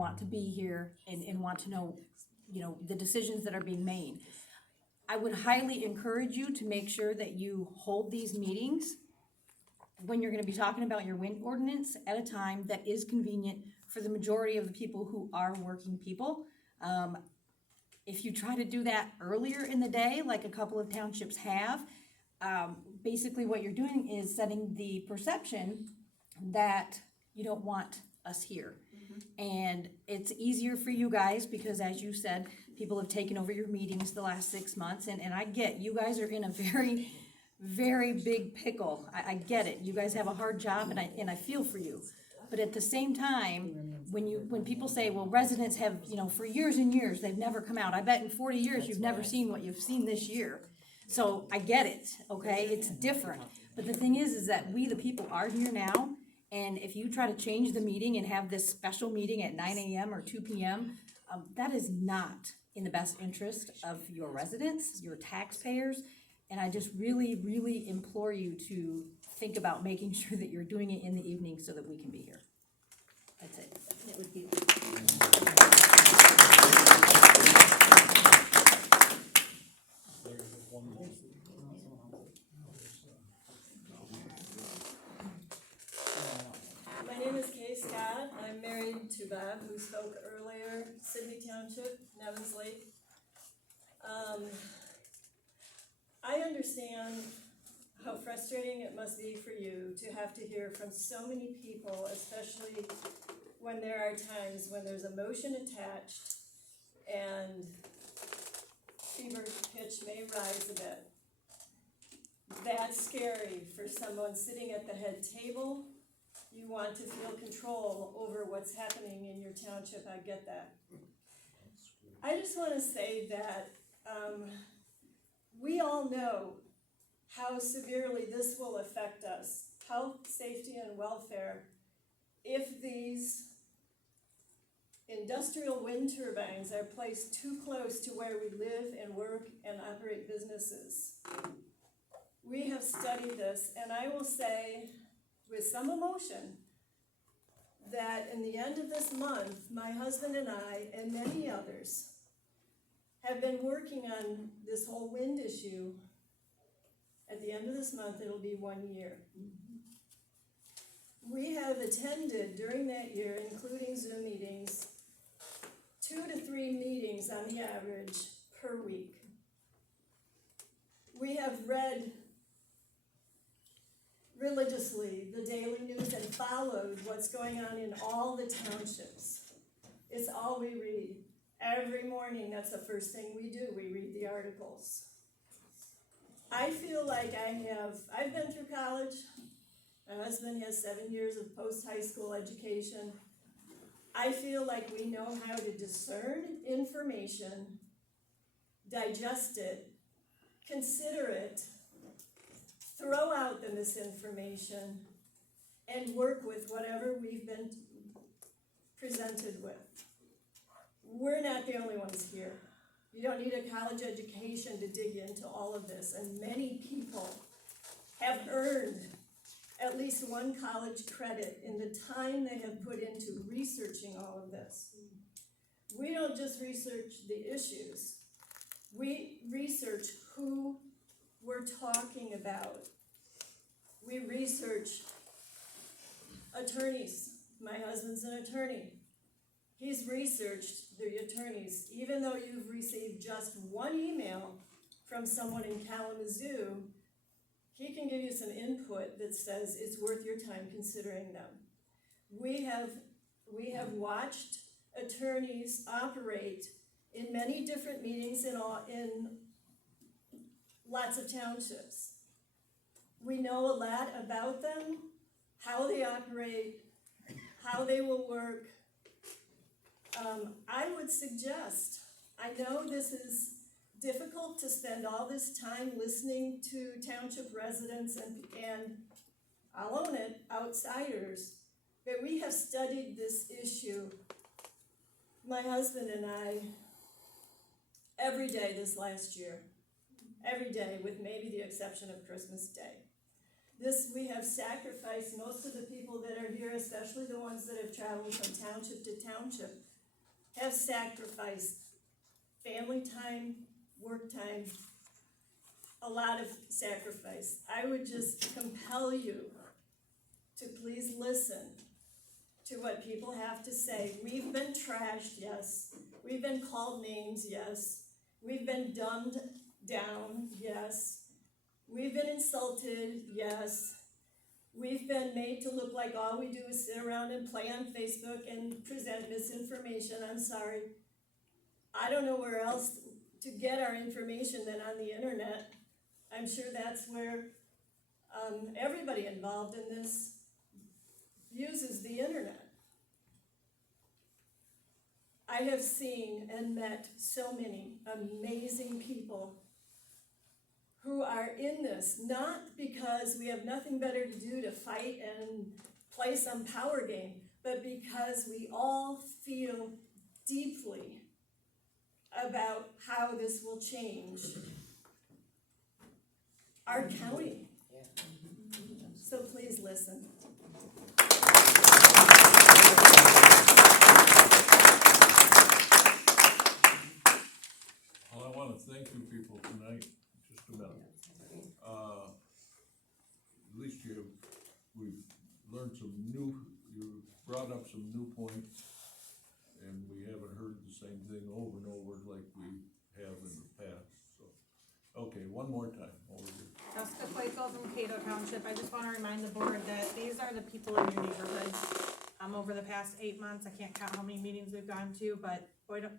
want to be here and want to know, you know, the decisions that are being made. I would highly encourage you to make sure that you hold these meetings when you're gonna be talking about your wind ordinance at a time that is convenient for the majority of the people who are working people. If you try to do that earlier in the day, like a couple of townships have, basically what you're doing is setting the perception that you don't want us here. And it's easier for you guys because, as you said, people have taken over your meetings the last 6 months, and I get, you guys are in a very, very big pickle. I get it. You guys have a hard job, and I feel for you. But at the same time, when people say, well, residents have, you know, for years and years, they've never come out. I bet in 40 years, you've never seen what you've seen this year. So I get it, okay? It's different. But the thing is that we, the people, are here now. And if you try to change the meeting and have this special meeting at 9 a.m. or 2 p.m., that is not in the best interest of your residents, your taxpayers. And I just really, really implore you to think about making sure that you're doing it in the evening so that we can be here. That's it. It would be. My name is Scott. I'm married to Bob, who spoke earlier, Sydney Township, Nevins Lake. I understand how frustrating it must be for you to have to hear from so many people, especially when there are times when there's a motion attached and fever pitch may rise a bit. That's scary for someone sitting at the head table. You want to feel control over what's happening in your township. I get that. I just want to say that we all know how severely this will affect us, health, safety, and welfare, if these industrial wind turbines are placed too close to where we live and work and operate businesses. We have studied this, and I will say, with some emotion, that in the end of this month, my husband and I, and many others, have been working on this whole wind issue. At the end of this month, it'll be 1 year. We have attended during that year, including Zoom meetings, 2 to 3 meetings on the average per week. We have read religiously the daily news and followed what's going on in all the townships. It's all we read. Every morning, that's the first thing we do. We read the articles. I feel like I've been through college. My husband has 7 years of post-high school education. I feel like we know how to discern information, digest it, consider it, throw out the misinformation, and work with whatever we've been presented with. We're not the only ones here. You don't need a college education to dig into all of this, and many people have earned at least 1 college credit in the time they have put into researching all of this. We don't just research the issues. We research who we're talking about. We research attorneys. My husband's an attorney. He's researched the attorneys. Even though you've received just 1 email from someone in Kalamazoo, he can give you some input that says it's worth your time considering them. We have watched attorneys operate in many different meetings in lots of townships. We know a lot about them, how they operate, how they will work. I would suggest, I know this is difficult to spend all this time listening to township residents and I'll own it, outsiders, but we have studied this issue, my husband and I, every day this last year. Every day, with maybe the exception of Christmas Day. We have sacrificed most of the people that are here, especially the ones that have traveled from township to township. have sacrificed family time, work time, a lot of sacrifice. I would just compel you to please listen to what people have to say. We've been trashed, yes. We've been called names, yes. We've been dumbed down, yes. We've been insulted, yes. We've been made to look like all we do is sit around and play on Facebook and present misinformation. I'm sorry. I don't know where else to get our information than on the internet. I'm sure that's where everybody involved in this uses the internet. I have seen and met so many amazing people who are in this, not because we have nothing better to do to fight and play some power game, but because we all feel deeply about how this will change our county. So please listen. Well, I want to thank you people tonight, just about. At least we've learned you brought up some new points, and we haven't heard the same thing over and over like we have in the past, so. Okay, one more time, over here. Jessica Quaco from Cato Township. I just want to remind the board that these are the people in your neighborhood. Over the past 8 months, I can't count how many meetings we've gone to, but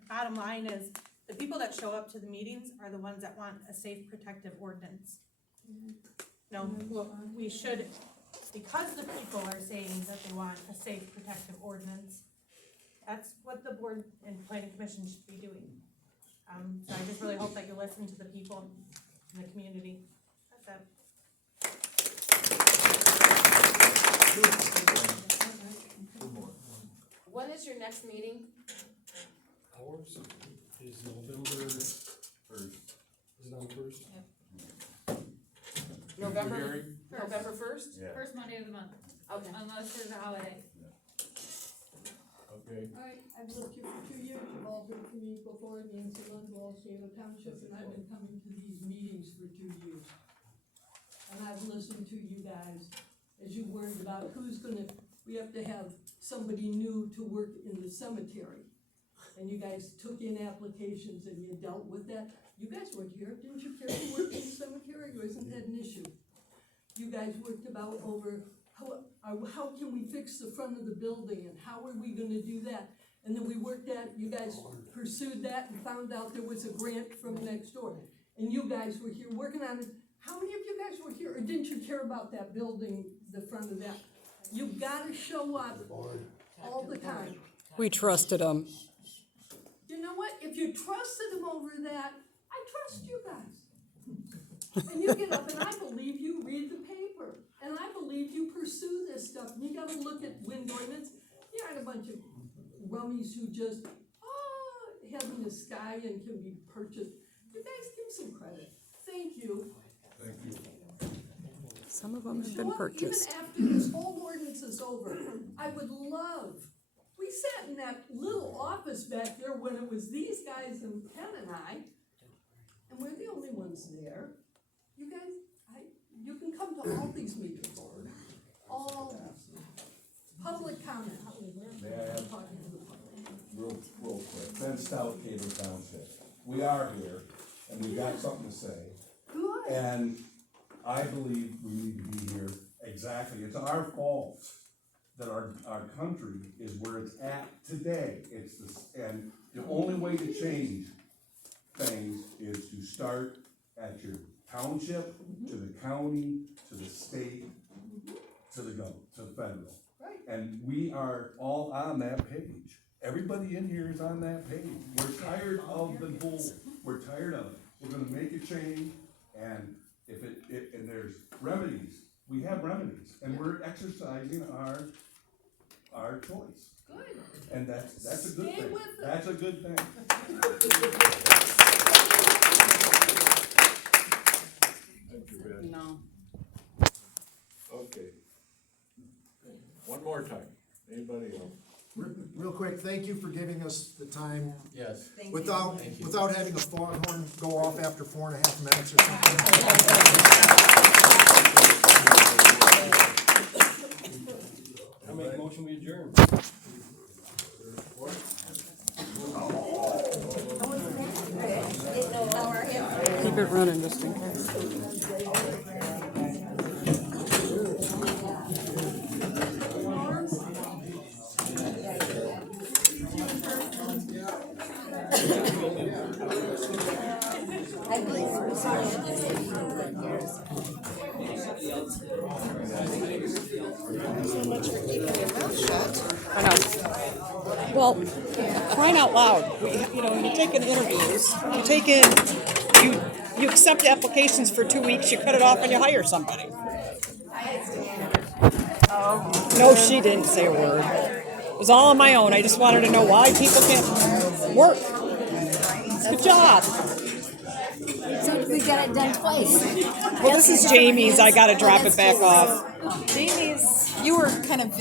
bottom line is, the people that show up to the meetings are the ones that want a safe protective ordinance. No, well, we should, because the people are saying that they want a safe protective ordinance, that's what the board and planning commission should be doing. So I just really hope that you listen to the people in the community. That's it. Two more. When is your next meeting? Ours is November first. Is it on first? November first? Yeah. First Monday of the month, Okay. unless there's a holiday. Okay, I've lived here for 2 years, you've all heard from me before, Nancy Lundwall, Cato Township, and I've been coming to these meetings for 2 years. And I've listened to you guys, as you worried about we have to have somebody new to work in the cemetery. And you guys took in applications and you dealt with that. You guys worked here, didn't you care to work in the cemetery, or isn't that an issue? You guys worked about over how can we fix the front of the building and how are we gonna do that? And then we worked at, you guys pursued that and found out there was a grant from next door. And you guys were here working on it. How many of you guys were here, or didn't you care about that building, the front of that? You gotta show up all the time. We trusted them. You know what, if you trusted them over that, I trust you guys. And you get up, and I believe you read the paper, and I believe you pursue this stuff, and you gotta look at wind ordinance. You aren't a bunch of rummies who just, heaven in the sky and can be purchased. You guys give some credit. Thank you. thank you. Some of them have Show been up purchased. Even after this whole ordinance is over, I would love, we sat in that little office back there when it was these guys and Ken and I, and we're the only ones there. You guys, you can come to all these meetings, all public comment. May I have real quick, Ben Stout, Cato Township. We are here, and we've got something to say, Good. and I believe we need to be here exactly. It's our fault that our country is where it's at today. And the only way to change things is to start at your township, to the county, to the state, to the federal. Right. And we are all on that page. Everybody in here is on that page. We're tired of the bull. We're tired of it. We're gonna make a change, and and there's remedies. We have remedies, and we're exercising our choice. Good. And that's a good Stay thing. with it. That's a good thing. Thank you, Ben. No. Okay. One more time, anybody else? real quick, thank you for giving us the time Yes. without having a foghorn go off after 4.5 minutes or something. I make a motion, we adjourn. Keep it running just in case. I know. Well, crying out loud, you're taking interviews, you accept applications for 2 weeks, you cut it off and you hire somebody. No, she didn't say a word. It was all on my own. I just wanted to know why people can't work. Good job. So we got it done twice. Well, this is Jamie's. I gotta drop it back off. Jamie's, you were kind of